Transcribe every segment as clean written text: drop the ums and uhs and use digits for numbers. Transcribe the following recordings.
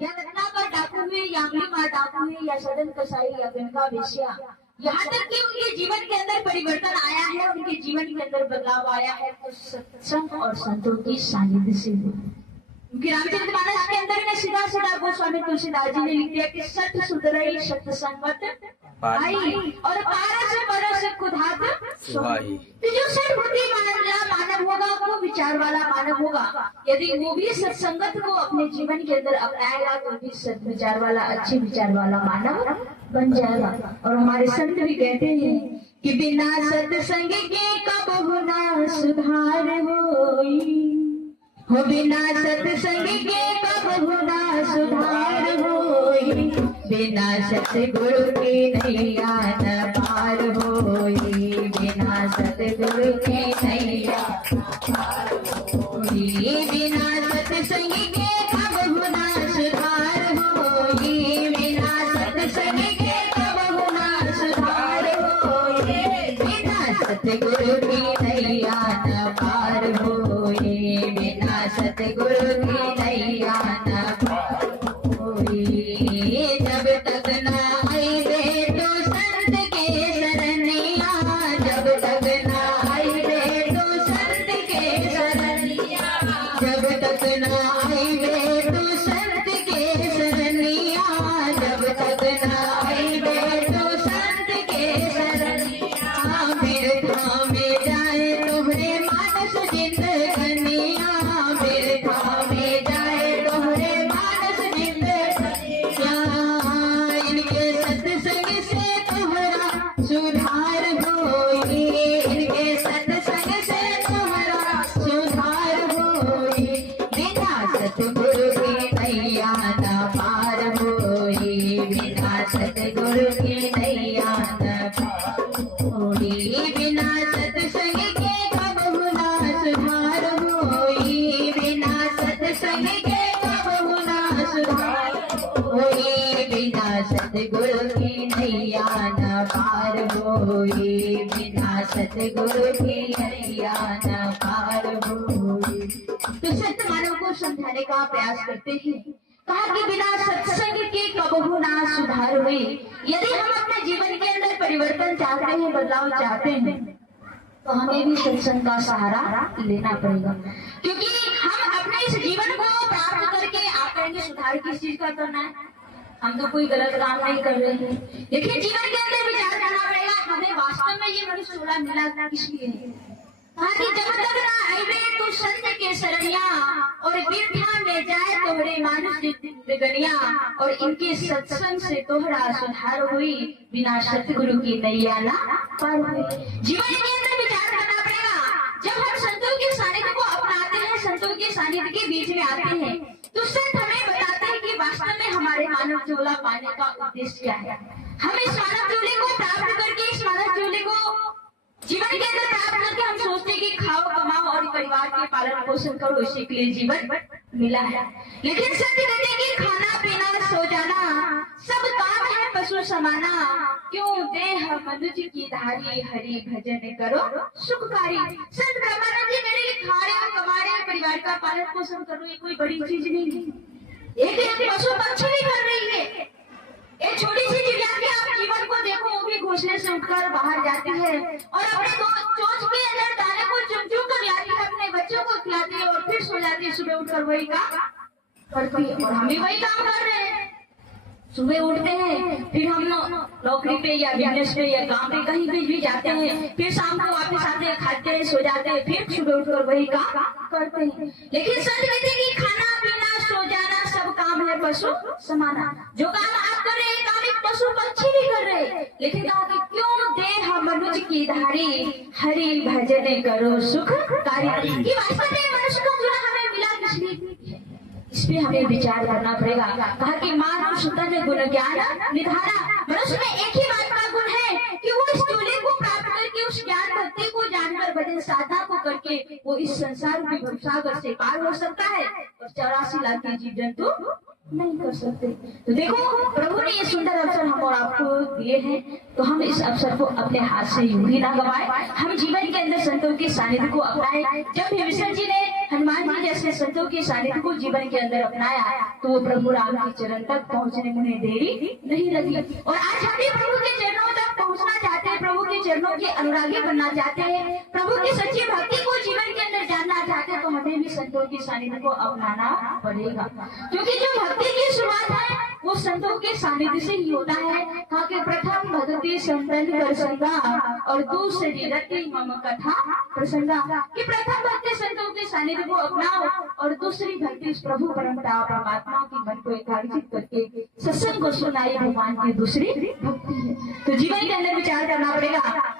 या रत्नाकर डाकू हुए, या अमली मार डाकू हुए, या सदन कसाई, या गनका वेश्या, यहाँ तक कि उनके जीवन के अंदर परिवर्तन आया है, उनके जीवन के अंदर बदलाव आया है तो सत्संग और संतों की सानिध्य से क्योंकि रामचरितमानस के अंदर में सीधा सीधा गोस्वामी तुलसीदास जी ने लिख दिया कि सत सुधरई सत्य संगत आई और पारस परस कुधात सुहाई। तो जो सद्बुद्धि वाला मानव होगा वो विचार वाला मानव होगा, यदि वो भी सत्संगत को अपने जीवन के अंदर अपनाएगा तो भी सत विचार वाला अच्छे विचार वाला मानव बन जाएगा। और हमारे संत भी कहते हैं कि बिना सत्संग के कबहु ना सुधार होई, हो बिना सत्संग के कबहु ना सुधार होई, बिना सतगुरु के नैया न पार होई, बिना सतगुरु के नैया पार होई, बिना सत्संग के कबहु ना सुधार होई, बिना सत्संग के कबहु ना सुधार होई, बिना सतगुरु की नैया न पार होई, बिना सतगुरु की नैया न पार होई। जब तक न आईबे तो संत के शरणिया, जब तक न आईबे तो संत के शरणिया, जब तक न आईबे तो संत के शरणिया, जब तक न आईबे तो संत के शरणिया, फिर थामे जाए तुम्हारे मानस जिंदगनिया, फिर थामे जाए तुम्हारे मानस जिंदगनिया, इनके सत्संग से तुम्हारा सुधार होई, इनके सत्संग से तुम्हारा सुधार होई, बिना सतगुरु की नैया न पार होई, बिना सतगुरु की नैया न पार होई, बिना सत्संग के कबहु ना सुधार होई, बिना सत्संग के कबहु ना सुधार होई, बिना सतगुरु की नैया न पार होई, बिना सतगुरु की नैया न पार होई। तो संत मानव को समझाने का प्रयास करते हैं, कहा कि बिना सत्संग के कबहु ना सुधार हुई। यदि हम अपने जीवन के अंदर परिवर्तन चाहते हैं, बदलाव चाहते हैं, तो हमें भी सत्संग का सहारा लेना पड़ेगा, क्योंकि हम अपने इस जीवन को प्राप्त करके आप कहेंगे सुधार किस चीज का करना है, हम तो कोई गलत काम नहीं कर रहे हैं, लेकिन जीवन के अंदर विचार करना पड़ेगा हमें वास्तव में ये मनुष्य चूल्हा मिला किस लिए है। हाँ कि जब तक ना आईबे तो संत के शरणिया और बिरथा में जाए तोहरे मानुष जिंदगनिया, और इनके सत्संग से तोहरा सुधार हुई, बिना सतगुरु की नैया ना पार हुई। जीवन के अंदर विचार करना पड़ेगा, जब हम संतों के सानिध्य को अपनाते हैं, संतों के सानिध्य के बीच में आते हैं, तो संत हमें बताते हैं कि वास्तव में हमारे मानव चोला पाने का उद्देश्य क्या है। हम इस मानव चोले को प्राप्त करके, इस मानव चोले को जीवन के अंदर प्राप्त करके हम सोचते हैं कि खाओ कमाओ और परिवार के पालन पोषण करो, इसी के लिए जीवन मिला है, लेकिन सत्य कहते हैं कि खाना पीना सो जाना सब काम है पशु समाना, क्यों देह मनुष्य की धारी, हरि भजन करो सुखकारी। संत ब्रह्मानंद जी कहते हैं खा रहे हो, कमा रहे हो, परिवार का पालन पोषण करो, ये कोई बड़ी चीज नहीं है। एक पशु पक्षी भी कर रही है, एक छोटी सी चिड़िया के आप जीवन को देखो, वो भी घोंसले से उठकर बाहर जाती है और अपने चोंच के अंदर दाने को चुम चुम कर लाती है, अपने बच्चों को खिलाती है और फिर सो जाती है, सुबह उठकर वही काम करती है। और हम भी वही काम कर रहे हैं, सुबह उठते हैं, फिर हम नौकरी पे या बिजनेस पे या काम पे कहीं भी जाते हैं, फिर शाम को वापस आते हैं, खाते हैं, सो जाते हैं, फिर सुबह उठकर वही काम करते हैं। लेकिन संत कहते हैं कि खाना पीना सो जाना सब काम है पशु समाना, जो काम आप कर रहे हैं काम एक पशु पक्षी भी कर रहे हैं, लेकिन कहा कि क्यों देह मनुष्य की धारी, हरि भजन करो सुखकारी। कि वास्तव में मनुष्य का जुड़ा हमें मिला किस लिए, इस पे हमें विचार करना पड़ेगा। कहा कि मानव तन गुण ज्ञान निधाना, मनुष्य में एक ही बात का गुण है कि वो इस चोले को प्राप्त करके, उस ज्ञान भक्ति को जानकर, भजन साधना को करके वो इस संसार के भवसागर से पार हो सकता है और 84 लाख के जीव जंतु नहीं कर सकते। तो देखो प्रभु ने ये सुंदर अवसर हम और आपको दिए हैं, तो हम इस अवसर को अपने हाथ से यूं ही ना गवाए। हम जीवन के अंदर संतों के सानिध्य को अपनाए। जब विभीषण जी ने हनुमान जी जैसे संतों के सानिध्य को जीवन के अंदर अपनाया, तो वो प्रभु राम के चरण तक पहुँचने में उन्हें देरी नहीं लगी। और आज हम भी प्रभु के चरणों तक पहुँचना चाहते हैं, प्रभु के चरणों के अनुरागी बनना चाहते हैं, प्रभु की सच्ची भक्ति को जीवन के अंदर जानना चाहते हैं, तो हमें भी संतों के सानिध्य को अपनाना पड़ेगा। क्योंकि जो भक्ति की शुरुआत है वो संतों के सानिध्य से ही होता है। कहा कि प्रथम भक्ति संतन प्रसंगा और दूसरी रति मम कथा प्रसंगा, कि प्रथम भक्ति संतों के सानिध्य को अपनाओ और दूसरी भक्ति उस प्रभु परमपिता परमात्मा की मन को एकाग्रित करके सत्संग को सुनाई, भगवान की दूसरी भक्ति है। तो जीवन के अंदर विचार करना पड़ेगा।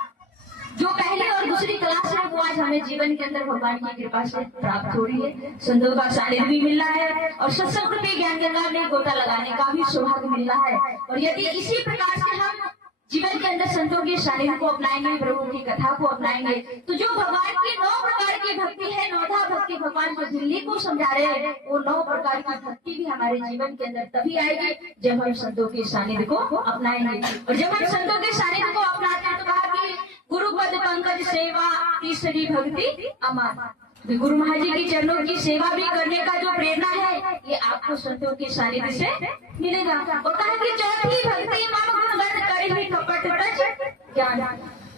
जो पहली और दूसरी क्लास है वो आज हमें जीवन के अंदर भगवान की कृपा से प्राप्त हो रही है। संतों का सानिध्य भी मिल रहा है और सत्संग रूपी ज्ञान गंगा में गोता लगाने का भी सौभाग्य मिल रहा है। और यदि इसी प्रकार से हम जीवन के अंदर संतों के सानिध्य को अपनाएंगे, प्रभु की कथा को अपनाएंगे, तो जो भगवान की 9 प्रकार की भक्ति है, 9धा भक्ति भगवान जो दिल्ली को समझा रहे हैं, वो 9 प्रकार की भक्ति भी हमारे जीवन के अंदर तभी आएगी जब हम संतों के सानिध्य को अपनाएंगे। और जब हम संतों के सानिध्य को अपनाते हैं तो कहा कि गुरु पद पंकज सेवा तीसरी भक्ति अमर। गुरु महाराज की चरणों की सेवा भी करने का जो प्रेरणा है ये आपको संतों के सानिध्य से मिलेगा। और कहा कि चौथी भक्ति मम गुणगण करि कपट तज ज्ञान,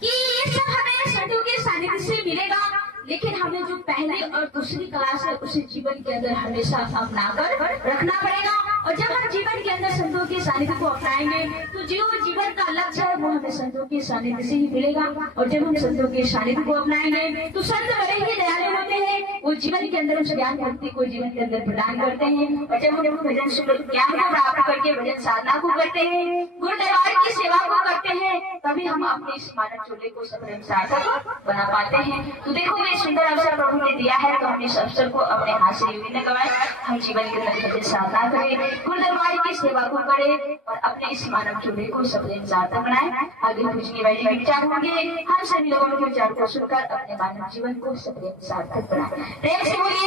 कि ये सब हमें संतों के सानिध्य से मिलेगा। लेकिन हमें जो पहली और दूसरी क्लास है उसे जीवन के अंदर हमेशा अपनाकर रखना पड़ेगा। और जब हम जीवन के अंदर संतों के सानिध्य को अपनाएंगे तो जो जीवन का लक्ष्य है वो हमें संतों के सानिध्य से ही मिलेगा। और जब हम संतों के सानिध्य को अपनाएंगे तो संत बड़े ही दयालु होते हैं, वो जीवन के अंदर उस ज्ञान भक्ति को जीवन के अंदर प्रदान करते हैं। और जब हम भजन ज्ञान को प्राप्त करके भजन साधना को करते हैं, गुरु दरबार की सेवा को करते हैं, तभी हम अपने इस मानव चूल्हे को सफल सार्थक बना पाते हैं। तो देखो ये सुंदर अवसर प्रभु ने दिया है, तो हम इस अवसर को अपने हाथ से यूं न गवाएं। हम जीवन के अंदर भजन साधना करें, गुरु दरबार की सेवा को करें और अपने इस मानव चूल्हे को सफल सार्थक बनाएं। आगे पूछने वाले विचार होंगे, हम सभी लोगों के विचार को सुनकर अपने मानव जीवन को सफल सार्थक बनाएं। प्रेम से बोलिए